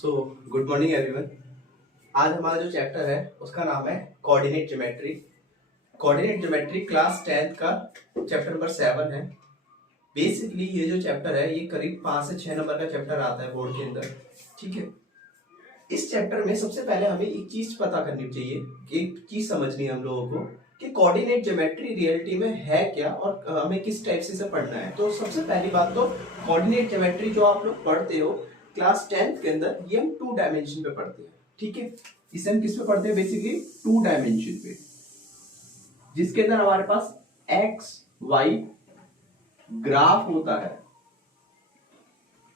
So good morning everyone. आज हमारा जो चैप्टर है उसका नाम है coordinate geometry. Coordinate geometry class 10th का चैप्टर नंबर 7 है। बेसिकली ये जो चैप्टर है ये करीब 5 से 6 नंबर का चैप्टर आता है बोर्ड के अंदर। ठीक है, इस चैप्टर में सबसे पहले हमें एक चीज पता करनी चाहिए, एक चीज समझनी है हम लोगों को कि कोऑर्डिनेट ज्योमेट्री रियलिटी में है क्या और हमें किस टाइप से इसे पढ़ना है। तो सबसे पहली बात तो कोऑर्डिनेट ज्योमेट्री जो आप लोग पढ़ते हो क्लास 10th के अंदर, ये हम 2 डायमेंशन पे पढ़ते हैं। ठीक है, इसे हम किस पे पढ़ते हैं? बेसिकली 2 डायमेंशन पे, जिसके अंदर हमारे पास एक्स वाई ग्राफ होता है।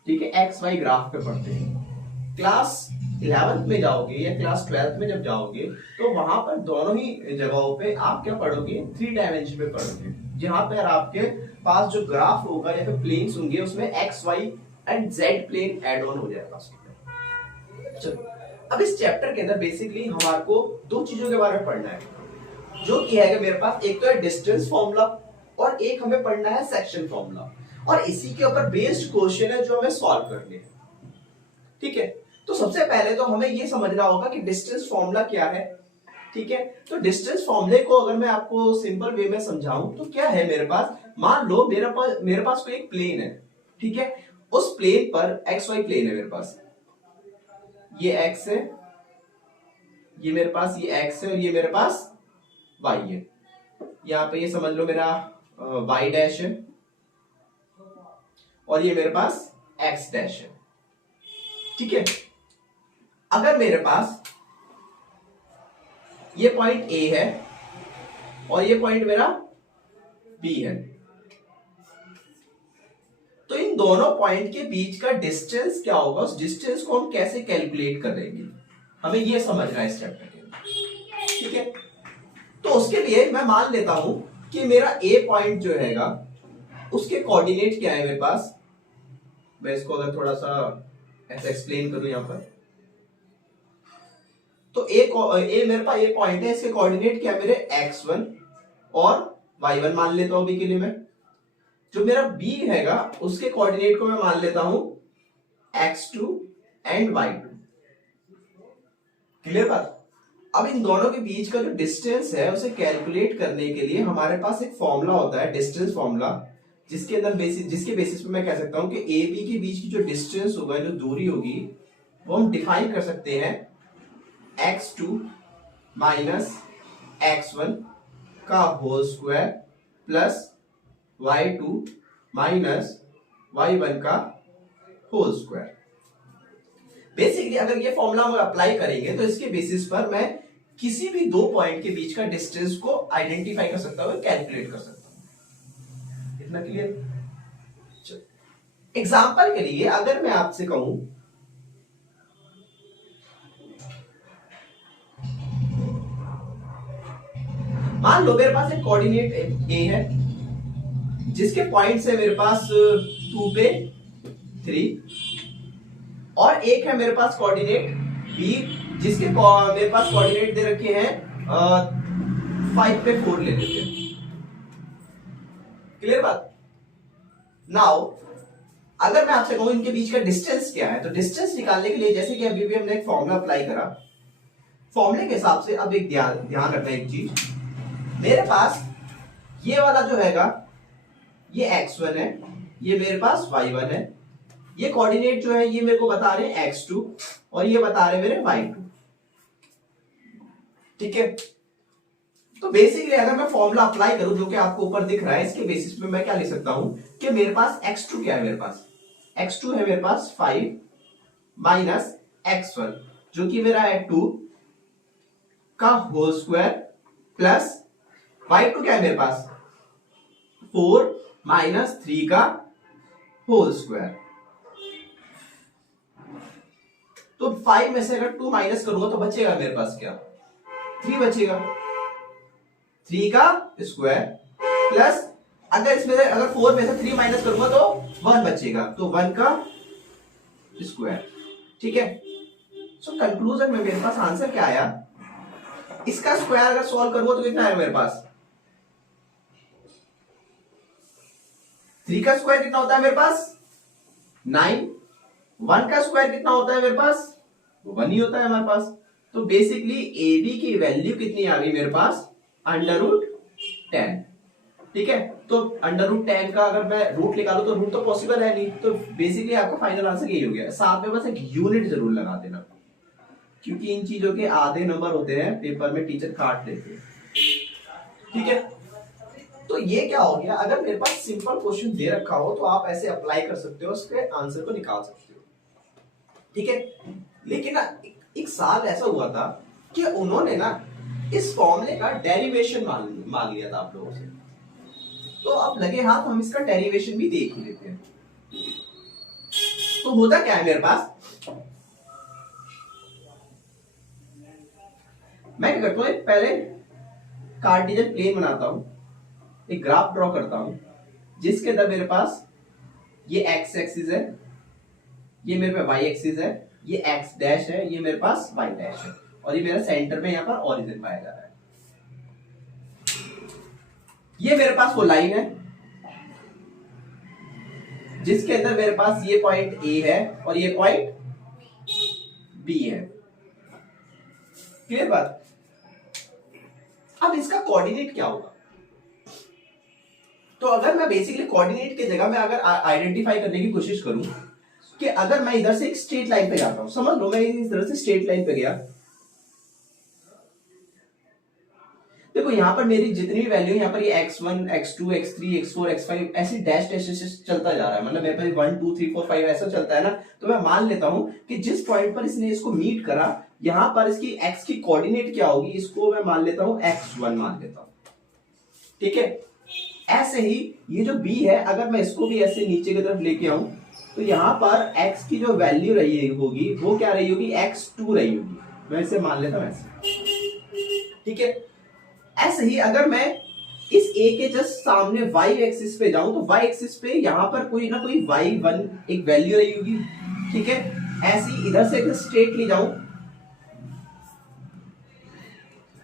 ठीक है, एक्स वाई ग्राफ पे पढ़ते हैं। क्लास 11th में जाओगे या क्लास 12th में जब जाओगे तो वहां पर दोनों ही जगहों पे आप क्या पढ़ोगे? 3 डायमेंशन पे पढ़ोगे, जहां पर आपके पास जो ग्राफ होगा या फिर प्लेन्स होंगे उसमें X Y and Z plane add on हो जाएगा। चलो, अब इस चैप्टर के अंदर बेसिकली हमारे को 2 चीजों के बारे में पढ़ना है, जो कि है मेरे पास एक तो है डिस्टेंस फॉर्मूला और एक हमें पढ़ना है सेक्शन फॉर्मूला, और इसी के ऊपर बेस्ड क्वेश्चन है जो हमें सॉल्व करने हैं। ठीक है, तो सबसे पहले तो हमें ये समझना होगा कि डिस्टेंस फॉर्मूला क्या है। ठीक है, तो डिस्टेंस फॉर्मूले को अगर मैं आपको सिंपल वे में समझाऊं तो क्या है मेरे पास? मान लो मेरे पास कोई एक प्लेन है। ठीक है, उस प्लेन पर एक्स वाई प्लेन है मेरे पास, ये एक्स है, ये मेरे पास ये एक्स है और ये मेरे पास वाई है। यहां पे ये समझ लो मेरा वाई डैश है और ये मेरे पास एक्स डैश है। ठीक है, अगर मेरे पास ये पॉइंट ए है और ये पॉइंट मेरा बी है, तो इन दोनों पॉइंट के बीच का डिस्टेंस क्या होगा? उस डिस्टेंस को हम कैसे कैलकुलेट करेंगे, हमें ये समझना है इस चैप्टर के अंदर। ठीक है, तो उसके लिए मैं मान लेता हूं कि मेरा ए पॉइंट जो हैगा उसके कोऑर्डिनेट क्या है मेरे पास। मैं इसको अगर थोड़ा सा ऐसे एक्सप्लेन करूं यहां पर, तो ए मेरे पास ए पॉइंट है, इसके कोऑर्डिनेट क्या है मेरे? x1 और y1 मान लेता हूं अभी के लिए मैं। जो मेरा b हैगा उसके कोऑर्डिनेट को मैं मान लेता हूं x2 एंड y2। क्लियर बात? अब इन दोनों के बीच का जो डिस्टेंस है उसे कैलकुलेट करने के लिए हमारे पास एक फॉर्मूला होता है, डिस्टेंस फॉर्मूला, जिसके बेसिस पे मैं कह सकता हूं कि ए बी के बीच की जो डिस्टेंस होगा, जो दूरी होगी, वो हम डिफाइन कर सकते हैं x2 माइनस x1 का whole square plus y2 minus y1 का होल स्क्वायर। बेसिकली अगर ये फॉर्मूला हम अप्लाई करेंगे तो इसके बेसिस पर मैं किसी भी 2 पॉइंट के बीच का डिस्टेंस को आइडेंटिफाई कर सकता हूं, कैलकुलेट कर सकता हूं। इतना क्लियर? एग्जाम्पल के लिए अगर मैं आपसे कहूं मान लो मेरे पास एक कोऑर्डिनेट ए है जिसके पॉइंट्स है मेरे पास 2 पे 3, और एक है मेरे पास कोऑर्डिनेट बी जिसके मेरे पास कोऑर्डिनेट दे रखे हैं 5 पे 4 ले लेते हैं। क्लियर बात? नाउ अगर मैं आपसे कहूं इनके बीच का डिस्टेंस क्या है, तो डिस्टेंस निकालने के लिए जैसे कि अभी भी हमने एक फॉर्मूला अप्लाई करा, फॉर्मूले के हिसाब से अब एक ध्यान रखना एक चीज, मेरे पास ये वाला जो हैगा ये x1 है, ये मेरे पास y1 है, ये कोऑर्डिनेट जो है ये मेरे को बता रहे हैं x2 और ये बता रहे मेरे y2। ठीक है, तो बेसिकली अगर मैं फॉर्मूला अप्लाई करूं जो कि आपको ऊपर दिख रहा है, इसके बेसिस पे मैं क्या लिख सकता हूं कि मेरे पास x2 क्या है? मेरे पास x2 है मेरे पास 5 माइनस x1 जो कि मेरा है 2 का होल स्क्वायर प्लस y2 क्या है मेरे पास? 4 माइनस 3 का होल स्क्वायर। तो 5 में से अगर 2 माइनस करूंगा तो बचेगा मेरे पास क्या? 3 बचेगा, 3 का स्क्वायर प्लस अगर इसमें से अगर 4 में से 3 माइनस करूंगा तो 1 बचेगा, तो 1 का स्क्वायर। ठीक है, सो कंक्लूजन में मेरे पास आंसर क्या आया? इसका स्क्वायर अगर सॉल्व करूंगा तो कितना है मेरे पास? 3 का स्क्वायर कितना होता है मेरे पास? 9, 1 का स्क्वायर कितना होता है मेरे पास, 1 ही होता है हमारे पास। तो बेसिकली ए बी की वैल्यू कितनी आ गई मेरे पास, √10। ठीक है, तो √10 का अगर मैं रूट निकालू तो रूट तो पॉसिबल है नहीं, तो बेसिकली आपका फाइनल आंसर यही हो गया। साथ में बस एक यूनिट जरूर लगा देना, क्योंकि इन चीजों के आधे नंबर होते हैं पेपर में, टीचर काट लेते हैं। ठीक है, तो ये क्या हो गया, अगर मेरे पास सिंपल क्वेश्चन दे रखा हो तो आप ऐसे अप्लाई कर सकते हो, उसके आंसर को निकाल सकते हो। ठीक है, लेकिन ना एक साल ऐसा हुआ था कि उन्होंने ना इस फॉर्मूले का डेरिवेशन मांग लिया था आप लोगों से, तो अब लगे हाथ हम इसका डेरिवेशन भी देख ही लेते हैं। तो होता क्या है मेरे पास, मैं क्या करता हूं, पहले कार्टेशियन प्लेन बनाता हूं, एक ग्राफ ड्रॉ करता हूं जिसके अंदर मेरे पास ये एक्स एक्सिस है, ये मेरे पास वाई एक्सिस है, ये एक्स डैश है, ये मेरे पास वाई डैश है, और ये मेरा सेंटर में यहां पर ओरिजिन पाया जा रहा है। ये मेरे पास वो लाइन है जिसके अंदर मेरे पास ये पॉइंट ए है और ये पॉइंट बी है। क्लियर बात। अब इसका कोऑर्डिनेट क्या होगा, तो अगर मैं बेसिकली कोऑर्डिनेट की जगह में अगर आइडेंटिफाई करने की कोशिश करूं कि अगर मैं इधर से एक स्ट्रेट लाइन पे जाता हूं, समझ लो मैं इस तरह से स्ट्रेट लाइन पे गया, देखो यहां पर मेरी जितनी भी वैल्यू यहां पर ये x1 x2 x3 x4 x5 ऐसी डैश डैश चलता जा रहा है, मतलब मेरे पास 1 2 3 4 5 ऐसा चलता है ना, तो मैं मान लेता हूं कि जिस पॉइंट पर इसने इसको मीट करा, यहां पर इसकी x की कोऑर्डिनेट क्या होगी, इसको मैं मान लेता हूं x1 मान लेता हूं। ठीक है, ऐसे ही ये जो b है, अगर मैं इसको भी ऐसे नीचे की तरफ लेके आऊं तो यहां पर x की जो वैल्यू रही होगी वो क्या रही होगी, x2 रही होगी, मैं इसे मान लेता हूं ऐसे। ठीक है, ऐसे ही अगर मैं इस a के जस्ट सामने y एक्सिस पे जाऊं तो y एक्सिस पे यहां पर कोई ना कोई y1 एक वैल्यू रही होगी। ठीक है, ऐसे ही इधर से अगर स्ट्रेटली जाऊं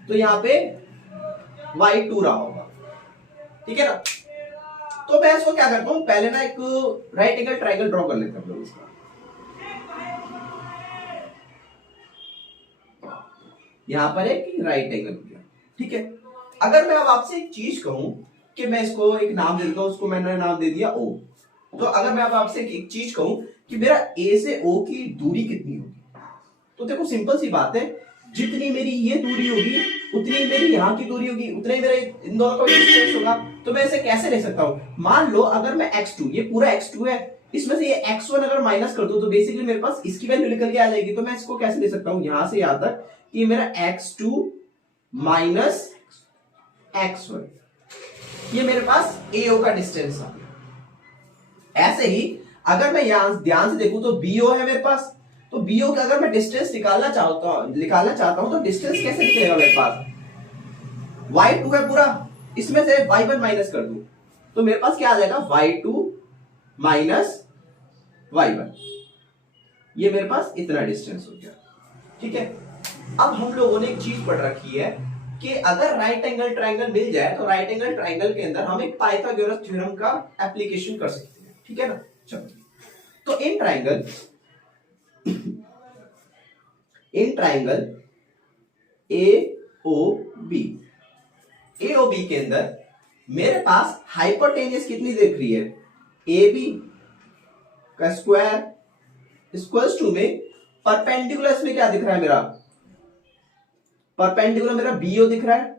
तो यहां पे y2 रहा होगा। ठीक है ना, तो मैं इसको क्या करता हूं, पहले ना एक राइट एंगल ट्रायंगल ड्रॉ कर लेता हूं इसका। यहां पर एक राइट एंगल हो गया। ठीक है, अगर मैं अब आपसे एक चीज कहूं कि मैं इसको एक नाम दे देता हूं, उसको मैंने नाम दे दिया O, तो अगर मैं अब आपसे एक चीज कहूं कि मेरा A से O की दूरी कितनी होगी, तो देखो सिंपल सी बात है, जितनी मेरी ये दूरी होगी उतनी मेरी यहाँ की दूरी होगी, उतना ही मेरा इन दोनों का डिस्टेंस होगा। तो मैं इसे कैसे ले सकता हूं, मान लो अगर मैं x2, ये पूरा x2 है, इसमें से ये x1 अगर माइनस कर दूं तो बेसिकली मेरे पास इसकी वैल्यू निकल के आ जाएगी। तो मैं इसको कैसे ले सकता हूं, यहां से यहां तक कि मेरा x2 माइनस x1, ये मेरे पास AO का डिस्टेंस आ गया। ऐसे ही अगर मैं यहां ध्यान से देखूं तो BO है मेरे पास, तो BO का अगर मैं डिस्टेंस निकालना चाहता हूं तो डिस्टेंस कैसे निकलेगा मेरे पास, y2 है पूरा, इसमें से y1 माइनस कर दूं तो मेरे पास क्या आ जाएगा, y2 माइनस y1, ये मेरे पास इतना डिस्टेंस हो गया। ठीक है, अब हम लोगों ने एक चीज पढ़ रखी है कि अगर राइट एंगल ट्रायंगल मिल जाए तो राइट एंगल ट्रायंगल के अंदर हम एक पाइथागोरस थ्योरम का एप्लीकेशन कर सकते हैं। ठीक है ना, चलो तो इन ट्रायंगल AOB के अंदर मेरे पास हाइपोटेन्यूज कितनी दिख रही है, AB का स्क्वायर इक्वल्स टू में परपेंडिकुलर में क्या दिख रहा है, मेरा परपेंडिकुलर मेरा BO दिख रहा है,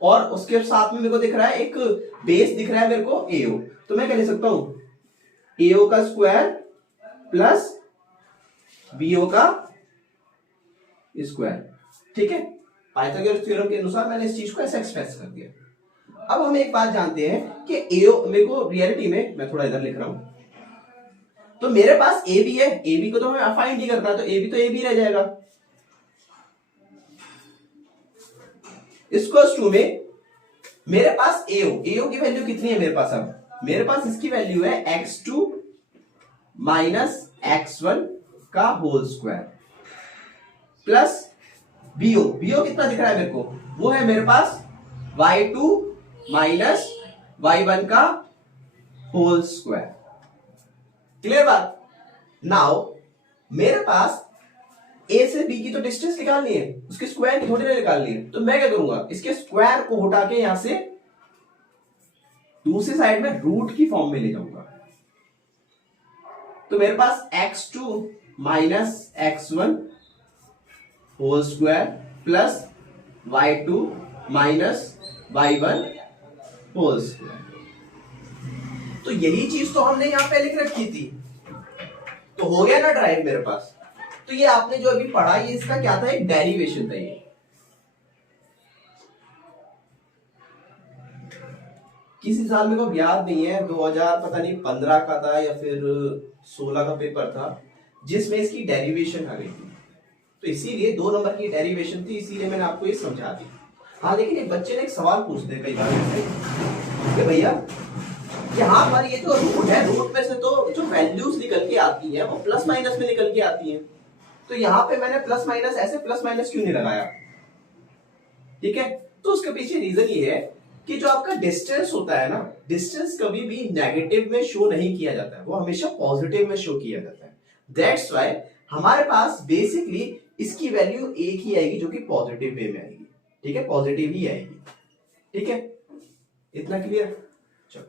और उसके साथ में मेरे को दिख रहा है एक बेस दिख रहा है मेरे को AO। तो मैं क्या ले सकता हूं, AO का स्क्वायर प्लस BO का स्क्वायर। ठीक है, पाइथागोरस थ्योरम के अनुसार मैंने इस चीज को ऐसे एक्सप्रेस कर दिया। अब हम एक बात जानते हैं कि AO, मेरे को रियलिटी में मैं थोड़ा इधर लिख रहा हूं, तो मेरे पास AB है, AB को तो हमें फाइंड ही करना, तो AB तो AB रह जाएगा, इक्वल्स टू में मेरे पास AO की वैल्यू कितनी है मेरे पास, अब मेरे पास इसकी वैल्यू है x2 माइनस x1 का होल स्क्वायर प्लस BO कितना दिख रहा है मेरे को, वो है मेरे पास y2 माइनस y1 का होल स्क्वायर। क्लियर बात। नाउ मेरे पास ए से बी की तो डिस्टेंस निकालनी है, उसके स्क्वायर की थोड़ी ना निकालनी है। तो मैं क्या करूंगा, इसके स्क्वायर को हटा के यहां से दूसरी साइड में रूट की फॉर्म में ले जाऊंगा। तो मेरे पास x2 minus x1 whole square plus y2 minus y1 whole square. तो यही चीज तो हमने यहां पे लिख रखी थी, तो हो गया ना ड्राइव मेरे पास। तो ये आपने जो अभी पढ़ा, ये इसका क्या था, एक डेरिवेशन था। ये किसी साल में को याद नहीं है, 2000 पता नहीं 15 का था या फिर 16 का पेपर था, जिसमें इसकी डेरिवेशन आ गई थी। तो इसीलिए 2 नंबर की डेरिवेशन थी, इसीलिए मैंने आपको ये समझा दी। हाँ, लेकिन एक बच्चे ने एक सवाल पूछते हैं कई बार कि भैया यहाँ पर ये जो रूट है, रूट में से तो जो वैल्यूज निकल के आती है वो प्लस माइनस में निकल के आती है, तो यहाँ पे मैंने प्लस माइनस ऐसे प्लस माइनस क्यों नहीं लगाया? ठीक है, तो उसके पीछे रीजन ये है कि जो आपका डिस्टेंस होता है ना, डिस्टेंस कभी भी नेगेटिव में शो नहीं किया जाता है, वो हमेशा पॉजिटिव में शो किया जाता है। दैट्स व्हाई हमारे पास बेसिकली इसकी वैल्यू एक ही आएगी जो कि पॉजिटिव वे में आएगी। ठीक है, पॉजिटिव ही आएगी। ठीक है, इतना क्लियर? चलो,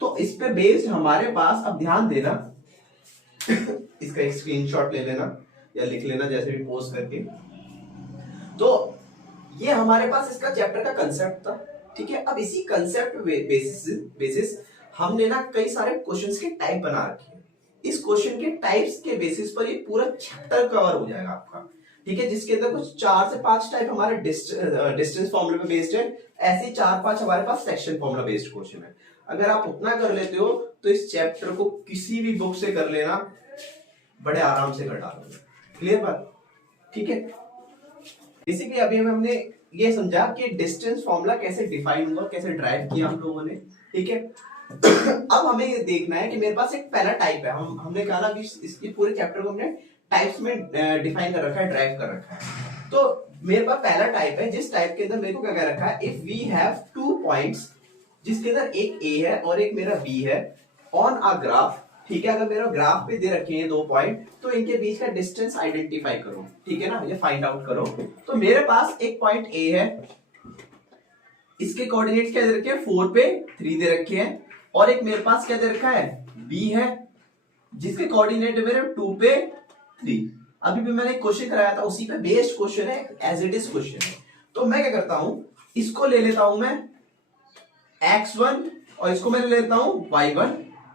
तो इस पे बेस्ड हमारे पास, अब ध्यान देना इसका एक स्क्रीनशॉट ले लेना या लिख लेना जैसे भी पोस्ट करके। तो ये हमारे पास इसका चैप्टर का कंसेप्ट था। ठीक है, अब इसी कंसेप्ट बेसिस हमने ना कई सारे क्वेश्चंस के टाइप बना रखे हैं। इस क्वेश्चन के टाइप्स के बेसिस पर ये पूरा चैप्टर कवर हो जाएगा आपका। ठीक है, जिसके अंदर कुछ 4 से 5 टाइप हमारे डिस्टेंस फॉर्मूला पे बेस्ड है, ऐसे 4-5 हमारे पास सेक्शन फॉर्मूला बेस्ड क्वेश्चन है। अगर आप उतना कर लेते हो तो इस चैप्टर को किसी भी बुक से कर लेना, बड़े आराम से कर डालोगे। क्लियर बात? ठीक है, बेसिकली अभी हमने ये समझा कि डिस्टेंस फॉर्मूला कैसे डिफाइन हुआ, कैसे ड्राइव किया हम लोगों ने। ठीक है, अब हमें ये देखना है कि मेरे पास एक पहला टाइप है, हमने कहा ना इसके पूरे चैप्टर को हमने टाइप्स में डिफाइन कर रखा है, ड्राइव कर रखा है। तो मेरे पास पहला टाइप है, जिस टाइप के अंदर मेरे को क्या कह रखा है, इफ वी हैव 2 पॉइंट्स, जिसके अंदर एक ए है और एक मेरा बी है, ऑन अ ग्राफ। ठीक है, अगर मेरा ग्राफ पे दे रखे हैं 2 पॉइंट, तो इनके बीच का डिस्टेंस आइडेंटिफाई करो। ठीक है ना, ये फाइंड आउट करो। तो मेरे पास एक पॉइंट ए है, इसके कोऑर्डिनेट्स क्या दे रखे हैं, 4 पे 3 दे रखे हैं, और एक मेरे पास क्या दे रखा है, बी है, जिसके कोऑर्डिनेट मेरे 2 पे 3। अभी भी मैंने एक क्वेश्चन कराया था, उसी पे बेस्ड क्वेश्चन है, एज इट इज क्वेश्चन है। तो मैं क्या करता हूं, इसको ले लेता हूं मैं x1 और इसको मैं ले लेता हूं y1,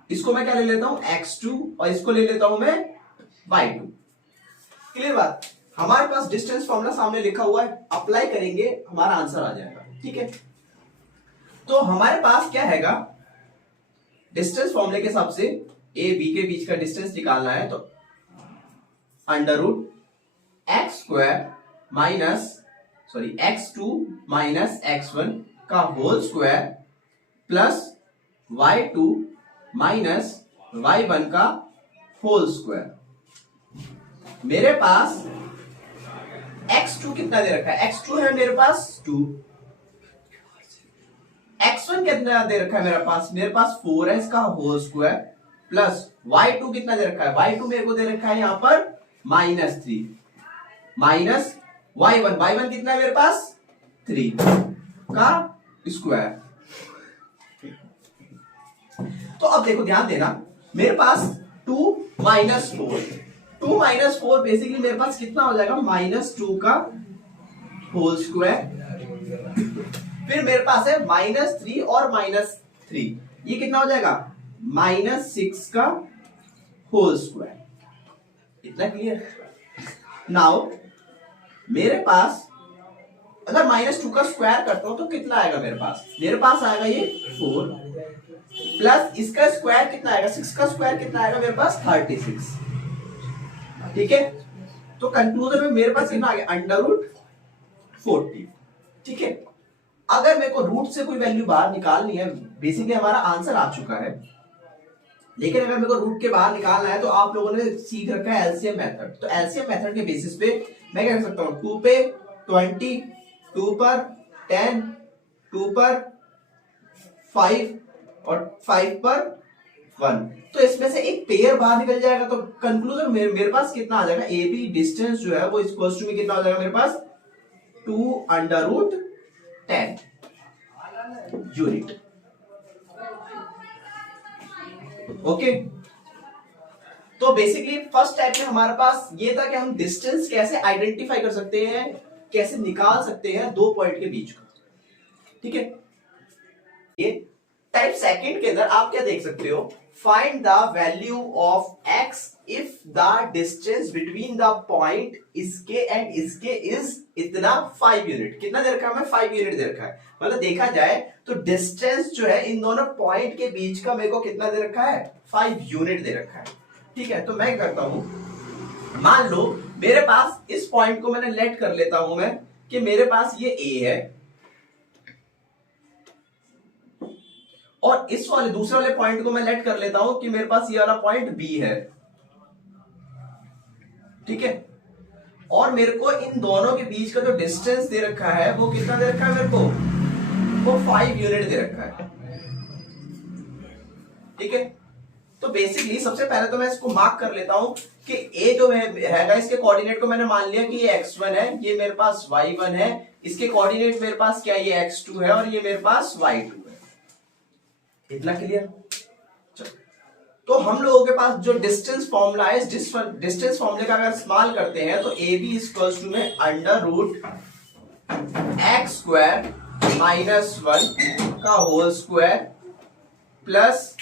इसको मैं क्या ले लेता हूं x2 और इसको ले लेता हूं मैं y2। क्लियर बात? हमारे पास डिस्टेंस फॉर्मूला सामने लिखा हुआ है, अप्लाई करेंगे हमारा आंसर आ जाएगा। ठीक है, तो हमारे पास क्या हैगा, डिस्टेंस फॉर्मूले के हिसाब से ए बी के बीच का डिस्टेंस निकालना है, तो under root x2 minus x1 का whole square plus y2 minus y1 का होल स्क्वायर। मेरे पास x2 कितना दे रखा है, x2 है मेरे पास 2, x1 कितना दे रखा है मेरे पास 4 है, इसका होल स्क्वायर प्लस y2 कितना दे रखा है, y2 मेरे को दे रखा है यहां पर -3 माइनस y1 कितना है मेरे पास 3 का स्क्वायर। तो अब देखो ध्यान देना, मेरे पास 2 माइनस 4 बेसिकली मेरे पास कितना हो जाएगा, -2 का होल स्क्वायर, फिर मेरे पास है -3 और -3, ये कितना हो जाएगा -6 का होल स्क्वायर। इतना क्लियर? नाउ मेरे पास अगर -2 का स्क्वायर करता हूं तो कितना आएगा मेरे पास आएगा ये 4 प्लस इसका स्क्वायर कितना आएगा, 6 का स्क्वायर कितना आएगा मेरे पास 36। ठीक है, तो कंक्लूजन में मेरे पास कितना आ गया, √40। ठीक है, अगर मेरे को रूट से कोई वैल्यू बाहर निकालनी है, बेसिकली हमारा आंसर आ चुका है, लेकिन अगर मेरे को रूट के बाहर निकालना है तो आप लोगों ने सीख रखा है एलसीएम मेथड। तो एलसीएम मेथड के बेसिस पे मैं क्या कर सकता हूं, 2 पे 20, 2 पर 10, 2 पर 5 और 5 पर 1। तो इसमें से एक पेयर बाहर निकल जाएगा, तो कंक्लूजन मेरे पास कितना आ जाएगा, ए बी डिस्टेंस जो है वो इक्वल्स टू में कितना हो जाएगा मेरे पास 2√10 यूनिट। ओके, तो बेसिकली फर्स्ट टाइप में हमारे पास ये था कि हम डिस्टेंस कैसे आइडेंटिफाई कर सकते हैं, कैसे निकाल सकते हैं दो पॉइंट के बीच का। ठीक है, ये टाइप सेकंड के अंदर आप क्या देख सकते हो, find the value of x if the distance between the point इसके एंड इसके इज इतना 5 यूनिट। कितना दे रखा है हमें, 5 यूनिट दे रखा है। मतलब देखा जाए तो डिस्टेंस जो है इन दोनों पॉइंट के बीच का मेरे को कितना दे रखा है, 5 यूनिट दे रखा है। ठीक है, तो मैं करता हूं, मान लो मेरे पास इस पॉइंट को मैंने लेट कर लेता हूं मैं कि मेरे पास ये ए है और इस वाले दूसरे वाले पॉइंट को मैं लेट कर लेता हूं कि मेरे पास ये वाला पॉइंट बी है। ठीक है, और मेरे को इन दोनों के बीच का जो डिस्टेंस दे रखा है वो कितना दे रखा है मेरे को, वो 5 यूनिट दे रखा है। ठीक है, तो बेसिकली सबसे पहले तो मैं इसको मार्क कर लेता हूं कि ए जो है इसके कोऑर्डिनेट को मैंने मान लिया कि ये x1 है, ये मेरे पास y1 है, इसके कोऑर्डिनेट मेरे पास क्या है, ये x2 है और ये मेरे पास y2 है। इतना क्लियर। तो हम लोगों के पास जो डिस्टेंस फॉर्मूला है, इस डिस्टेंस फॉर्मूले का अगर इस्तेमाल करते हैं तो ए बी इक्वल्स टू में √x² -1 का whole square plus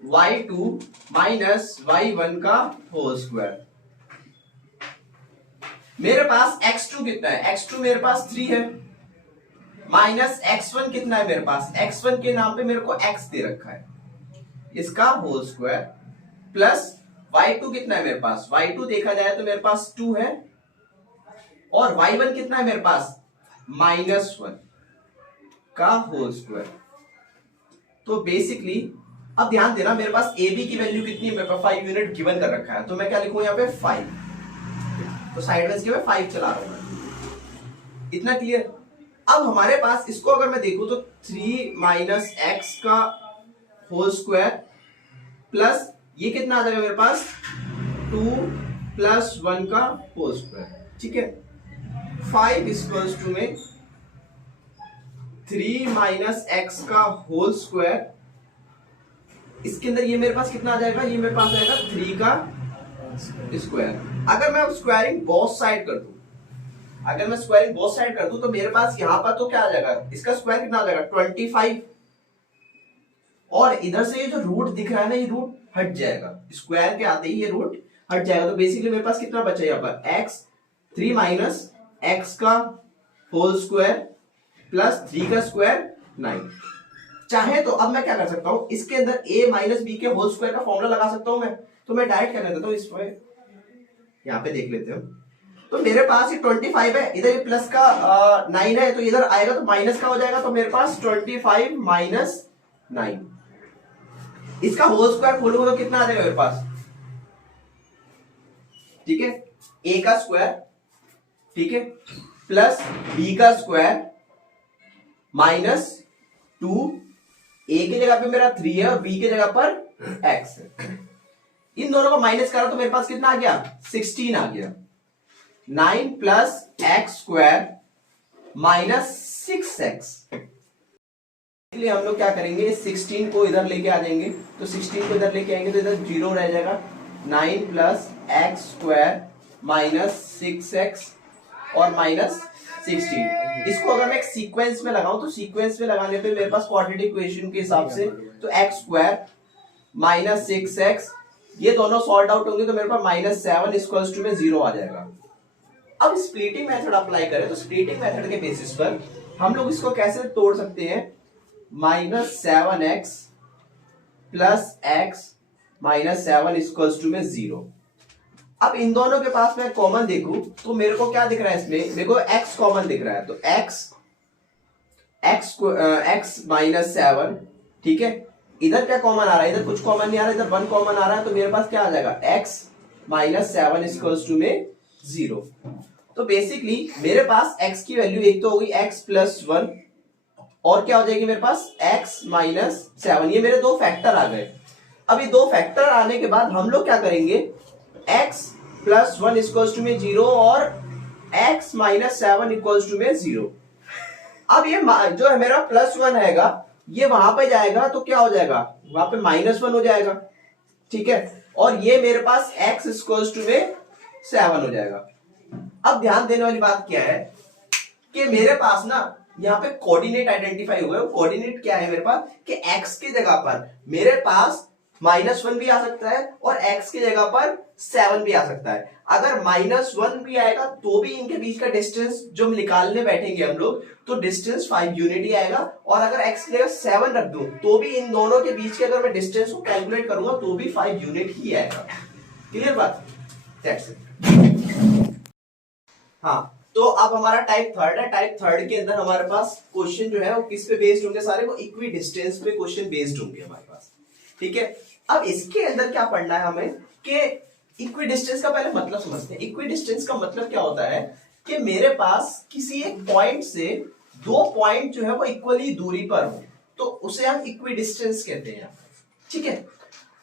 y2 -y1 का होल स्क्वायर। मेरे पास x2 कितना है, x2 मेरे पास 3 है, माइनस x1 कितना है मेरे पास, x1 के नाम पे मेरे को x दे रखा है, इसका होल स्क्वायर प्लस y2 कितना है मेरे पास, y2 देखा जाए तो मेरे पास 2 है और y1 कितना है मेरे पास -1 का होल स्क्वायर। तो बेसिकली अब ध्यान देना, मेरे पास ए बी की वैल्यू कितनी है, मेरे पास 5 यूनिट गिवन कर रखा है, तो मैं क्या लिखूं यहाँ पे 5, तो साइडवेज के मैं 5 चला रहा हूं। इतना क्लियर। अब हमारे पास इसको अगर मैं देखूं तो 3 - x का होल स्क्वायर प्लस ये कितना आ जाएगा मेरे पास 2 + 1 का होल स्क्वायर। ठीक है, 5 इक्वल्स टू में 3 - x का होल स्क्वायर, इसके अंदर ये मेरे पास कितना आ जाएगा, ये मेरे पास आएगा 3 का स्क्वायर। अगर मैं अब स्क्वायरिंग बोथ साइड कर दूं, अगर मैं स्क्वायरिंग बोथ साइड कर दूं तो मेरे पास यहां पर तो क्या आ जाएगा, इसका स्क्वायर कितना आ जाएगा 25 और इधर से ये जो रूट दिख रहा है ना, ये रूट हट जाएगा, स्क्वायर के आते ही ये रूट हट जाएगा। तो बेसिकली मेरे पास कितना बचा यहाँ पर x, 3 - x का होल स्क्वायर प्लस 3 का स्क्वायर 9। चाहे तो अब मैं क्या कर सकता हूं, इसके अंदर a - b के होल स्क्वायर का फॉर्मूला लगा सकता हूं मैं, तो मैं डायरेक्ट क्या कर देता हूं, इसमें यहाँ पे देख लेते हैं। तो मेरे पास ये 25 है, इधर ये प्लस का 9 है, तो इधर आएगा तो माइनस का हो जाएगा, तो मेरे पास 25 - 9, इसका होल स्क्वायर खोलूंगा तो कितना आ जाएगा मेरे पास, ठीक है, a का स्क्वायर, ठीक है, प्लस b का स्क्वायर -2, a की जगह पे मेरा 3 है और b की जगह पर x है। इन दोनों को माइनस करा तो मेरे पास कितना आ गया, 16 आ गया। 9 + x² -6x। इसलिए हम लोग क्या करेंगे, 16 को इधर लेके आ जाएंगे, तो 16 को इधर लेके आएंगे तो इधर 0 रह जाएगा। 9 + x² -6x और -16। इसको अगर मैं एक सीक्वेंस में लगाऊं तो सीक्वेंस में लगाने पे मेरे पास क्वाड्रेटिक इक्वेशन के हिसाब से तो x² -6x, ये दोनों सॉल्व आउट होंगे तो मेरे पास -7 इक्वल्स टू में 0 आ जाएगा। अब स्प्लिटिंग मेथड अप्लाई करें तो स्प्लिटिंग मेथड के बेसिस पर हम लोग इसको कैसे तोड़ सकते हैं, -7x + x -7 इक्वल्स टू में 0। अब इन दोनों के पास मैं कॉमन देखूं तो मेरे को क्या दिख रहा है, इसमें मेरे को x कॉमन दिख रहा है, तो x -7, ठीक है। इधर क्या कॉमन आ रहा है, इधर कुछ कॉमन नहीं आ रहा, इधर 1 कॉमन आ रहा है, तो मेरे पास क्या आ जाएगा, x -7 इक्वल्स टू में 0। तो बेसिकली मेरे पास x की वैल्यू एक तो होगी x + 1 और क्या हो जाएगी मेरे पास x माइनस 7। ये मेरे दो फैक्टर आ गए। अब ये दो फैक्टर आने के बाद हम लोग क्या करेंगे, x प्लस 1 इक्वल्स टू में 0 और x माइनस 7 इक्वल्स टू में 0। अब ये जो है मेरा प्लस 1 हैगा, ये वहां पे जाएगा तो क्या हो जाएगा, वहां पे माइनस 1 हो जाएगा, ठीक है। और ये मेरे पास x इक्वल्स टू में 7 हो जाएगा। अब ध्यान देने वाली बात क्या है कि मेरे पास ना यहाँ पे कोऑर्डिनेट आइडेंटिफाई हुआ है। कोऑर्डिनेट क्या है मेरे पास कि x की जगह पर मेरे पास -1 भी आ सकता है और x की जगह पर 7 भी आ सकता है। अगर -1 भी आएगा तो भी इनके बीच का डिस्टेंस जो निकालने बैठेंगे हम लोग तो डिस्टेंस 5 यूनिट ही आएगा। और अगर x की जगह 7 रख दूं तो भी इन दोनों के बीच के अगर मैं डिस्टेंस को कैलकुलेट करूंगा तो भी 5 यूनिट ही आएगा। क्लियर बात? That's it. हाँ, तो अब हमारा टाइप थर्ड है। टाइप थर्ड के अंदर हमारे पास क्वेश्चन जो है वो किस पे बेस्ड होंगे, सारे वो इक्वी डिस्टेंस पे क्वेश्चन बेस्ड होंगे हमारे पास, ठीक है। अब इसके अंदर क्या पढ़ना है हमें कि इक्वी डिस्टेंस का पहले मतलब समझते हैं। इक्वी डिस्टेंस का मतलब क्या होता है कि मेरे पास किसी एक पॉइंट से दो पॉइंट जो है वो इक्वली दूरी पर हो तो उसे हम इक्वी डिस्टेंस कहते हैं, ठीक है।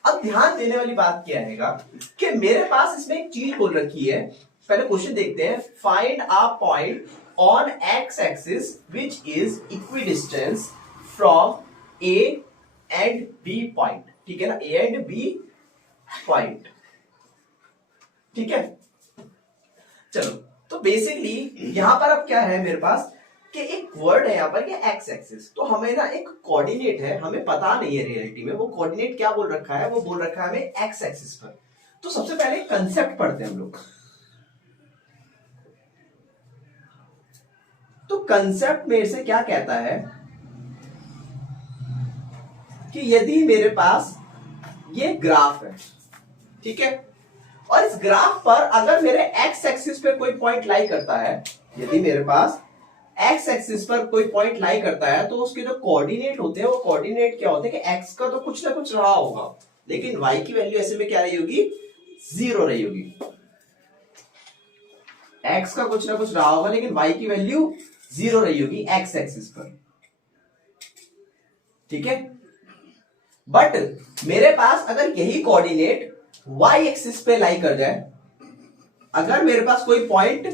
अब ध्यान देने वाली बात क्या है कि मेरे पास इसमें एक चीज बोल रखी है। पहले क्वेश्चन देखते हैं। Find a point on X axis which is equidistance from A and B point, ठीक है ना, ए एंड बी पॉइंट, ठीक है। चलो, तो बेसिकली यहां पर अब क्या है मेरे पास कि एक वर्ड है यहां पर कि एक्स एक्सिस, तो हमें ना एक कोऑर्डिनेट है, हमें पता नहीं है रियलिटी में वो कोऑर्डिनेट क्या बोल रखा है। वो बोल रखा है हमें एक्स एक्सिस पर। तो सबसे पहले कंसेप्ट पढ़ते हैं हम लोग। तो कंसेप्ट मेरे से क्या कहता है कि यदि मेरे पास ये ग्राफ है, ठीक है, और इस ग्राफ पर अगर मेरे एक्स एक्सिस पे कोई पॉइंट लाई करता है, यदि मेरे पास एक्स एक्सिस पर कोई पॉइंट लाई करता है तो उसके जो कोऑर्डिनेट होते हैं वो कोऑर्डिनेट क्या होते हैं कि एक्स का तो कुछ ना कुछ रहा होगा लेकिन वाई की वैल्यू ऐसे में क्या रही होगी, 0 रही होगी। एक्स का कुछ ना कुछ रहा होगा लेकिन वाई की वैल्यू 0 रही होगी एक्स एक्सिस पर, ठीक है। बट मेरे पास अगर यही कोऑर्डिनेट वाई एक्सिस पे लाई कर जाए, अगर मेरे पास कोई पॉइंट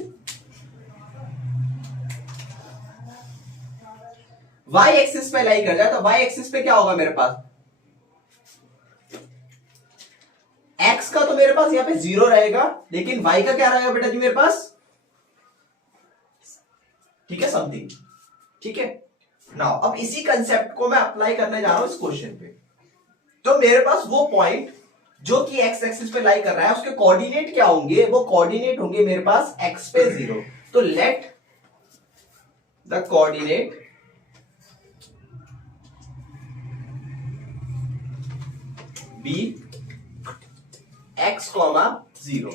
वाई एक्सिस पे लाई कर जाए तो वाई एक्सिस पे क्या होगा मेरे पास, एक्स का तो मेरे पास यहां पे 0 रहेगा लेकिन वाई का क्या रहेगा बेटा जी मेरे पास, ठीक है, समथिंग, ठीक है। नाउ अब इसी कंसेप्ट को मैं अप्लाई करने जा रहा हूं इस क्वेश्चन पे। तो मेरे पास वो पॉइंट जो कि एक्स एक्सिस पे लाई कर रहा है उसके कोऑर्डिनेट क्या होंगे, वो कोऑर्डिनेट होंगे मेरे पास एक्स पे 0। तो let the coordinate be X comma 0।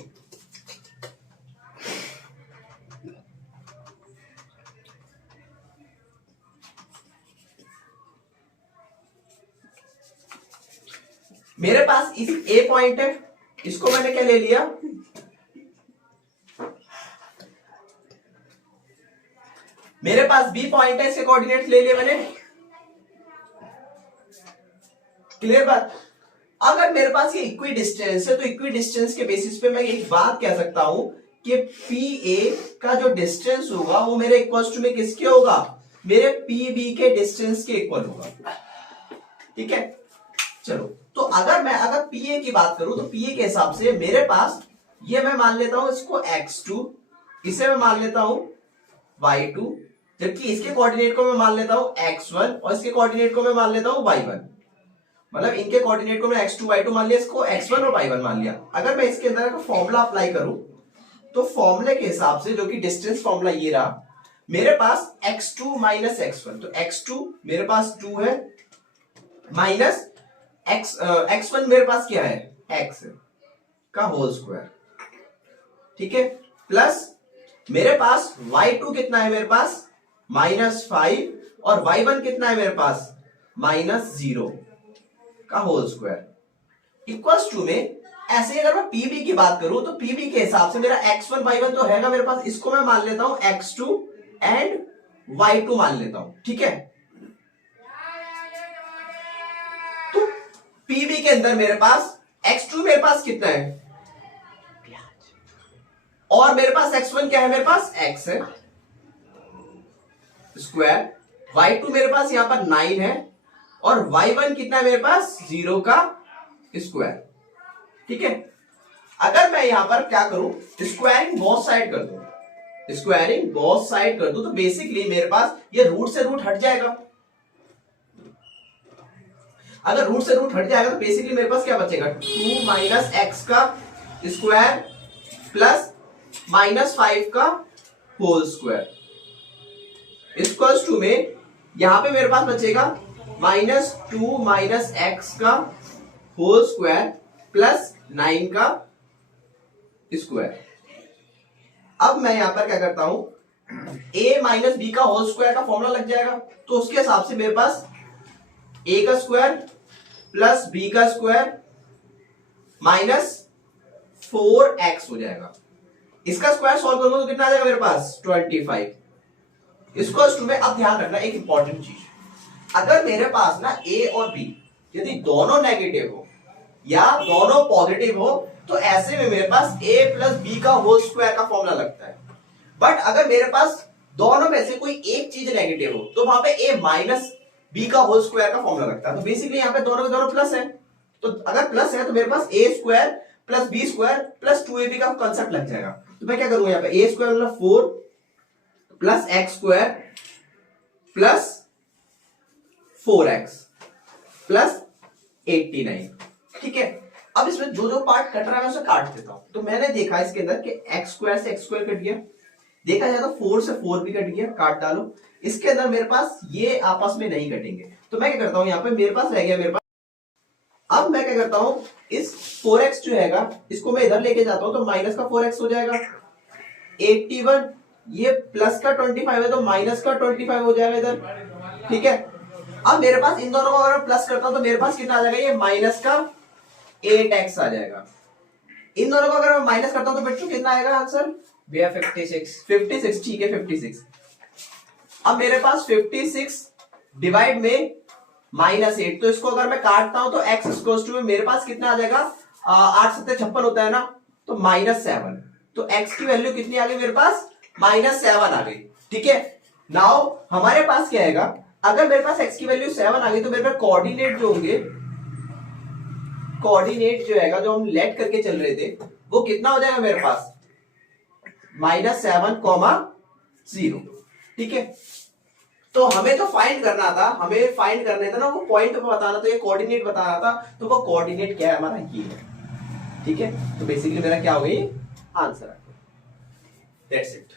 मेरे पास इस ए पॉइंट है, इसको मैंने क्या ले लिया, मेरे पास बी पॉइंट है, इसके कोऑर्डिनेट्स ले लिए मैंने। क्लियर बात? अगर मेरे पास ये इक्वी डिस्टेंस है तो इक्वी डिस्टेंस के बेसिस पे मैं एक बात कह सकता हूं कि पी ए का जो डिस्टेंस होगा वो मेरे इक्वल टू में किसके होगा, मेरे पी बी के डिस्टेंस के इक्वल होगा, ठीक है। चलो, तो अगर पी ए की बात करूं तो पी ए के हिसाब से मेरे पास ये मैं मान लेता हूं इसको x2, इसे मैं मान लेता हूं y2, जबकि इसके कोऑर्डिनेट को मैं मान लेता हूं x1 और इसके कोऑर्डिनेट को मैं मान लेता हूं y1। मतलब इनके कोऑर्डिनेट को मैं x2 y2 मान लिया, इसको x1 और y1 मान लिया। अगर मैं इसके अंदर का फॉर्मूला अप्लाई करूं तो फॉर्मूले के हिसाब से जो कि डिस्टेंस फॉर्मूला ये रहा, मेरे पास x2 माइनस x1, तो x2 मेरे पास 2 है माइनस x1 मेरे पास क्या है, x का होल स्क्वायर, ठीक है, प्लस मेरे पास y2 कितना है मेरे पास -5 और y1 कितना है मेरे पास -0 का होल स्क्वायर इक्वल्स टू में। ऐसे अगर मैं पीबी की बात करूं तो पीबी के हिसाब से मेरा x1 y1 तो हैगा मेरे पास, इसको मैं मान लेता हूं x2 एंड y2 मान लेता हूं, ठीक है। पीबी के अंदर मेरे पास x2 मेरे पास कितना है, और मेरे पास x1 क्या है, मेरे पास x है स्क्वायर, y2 मेरे पास यहां पर 9 है, और y1 कितना है मेरे पास 0 का स्क्वायर। ठीक है, अगर मैं यहां पर क्या करूं, स्क्वायरिंग बोथ साइड कर दूं, स्क्वायरिंग बोथ साइड कर दूं, तो बेसिकली मेरे पास ये रूट से रूट हट जाएगा। अगर रूट से रूट हट जाएगा तो बेसिकली मेरे पास क्या बचेगा, 2 माइनस एक्स का स्क्वायर प्लस माइनस 5 का होल स्क्वायर इक्वल्स टू में यहां पे मेरे पास बचेगा -2 माइनस एक्स का होल स्क्वायर प्लस 9 का स्क्वायर। अब मैं यहां पर क्या करता हूं, a माइनस बी का होल स्क्वायर का फॉर्मूला लग जाएगा, तो उसके हिसाब से मेरे पास a का स्क्वायर प्लस b का स्क्वायर माइनस 4x हो जाएगा। इसका स्क्वायर सॉल्व करूंगा तो कितना आ जाएगा मेरे पास 25। इसको में अब ध्यान रखना एक इंपॉर्टेंट चीज, अगर मेरे पास ना a और b यदि दोनों नेगेटिव हो या दोनों पॉजिटिव हो तो ऐसे में मेरे पास a प्लस बी का होल स्क्वायर का फॉर्मूला लगता है। बट अगर मेरे पास दोनों में से कोई एक चीज नेगेटिव हो तो वहां पे a माइनस बी का होल स्क्वायर का फॉर्मूला लगता है। तो बेसिकली यहाँ पे दोनों के दोनों प्लस है, तो अगर प्लस है तो मेरे पास a square plus B square plus 2ab का कंसेप्ट लग जाएगा। तो मैं क्या करूंगा यहाँ पे a स्क्वायर मतलब 4 plus x square plus 4x plus 89। ठीक है, अब इसमें जो जो पार्ट कट रहा है मैं उसे काट देता हूं। तो मैंने देखा इसके अंदर कि एक्स स्क्वायर से एक्स स्क्वायर कट गया, देखा जाए तो 4 से 4 भी कट गया, काट डालो। इसके अंदर मेरे पास ये आपस में नहीं कटेंगे, तो मैं क्या करता हूं, यहाँ पे मेरे पास रह गया मेरे पास, अब मैं क्या करता हूं, इस 4x जो हैगा इसको मैं इधर लेके जाता हूं तो माइनस का 4x हो जाएगा। 81 ये प्लस का 25 है तो माइनस का 25 हो जाएगा इधर। ठीक है, अब मेरे पास इन दोनों को अगर प्लस करता हूं तो मेरे पास कितना आ जाएगा, ये माइनस का 8x आ जाएगा। इन दोनों को अगर मैं माइनस करता हूं तो बच्चों कितना आएगा आंसर, 56। ठीक है 56। अब मेरे पास 56 डिवाइड में -8, तो इसको अगर मैं काटता हूं तो x इक्वल्स टू में मेरे पास कितना आ जाएगा, 8 7 56 होता है ना, तो -7। तो x की वैल्यू कितनी आ गई मेरे पास, -7 आ गई। ठीक है, नाउ हमारे पास क्या आएगा, अगर मेरे पास x की वैल्यू 7 आ गई तो मेरे पास कोऑर्डिनेट जो होंगे, कोऑर्डिनेट जो हैगा जो हम लेट करके चल रहे थे वो कितना हो जाएगा मेरे पास, -7, 0। ठीक है, तो हमें तो फाइंड करना था, हमें फाइंड करने था ना वो पॉइंट बताना, तो ये कोऑर्डिनेट बताना था, तो वो कोऑर्डिनेट क्या है हमारा, ये है। ठीक है, तो बेसिकली मेरा क्या हो गई आंसर, दैट्स इट।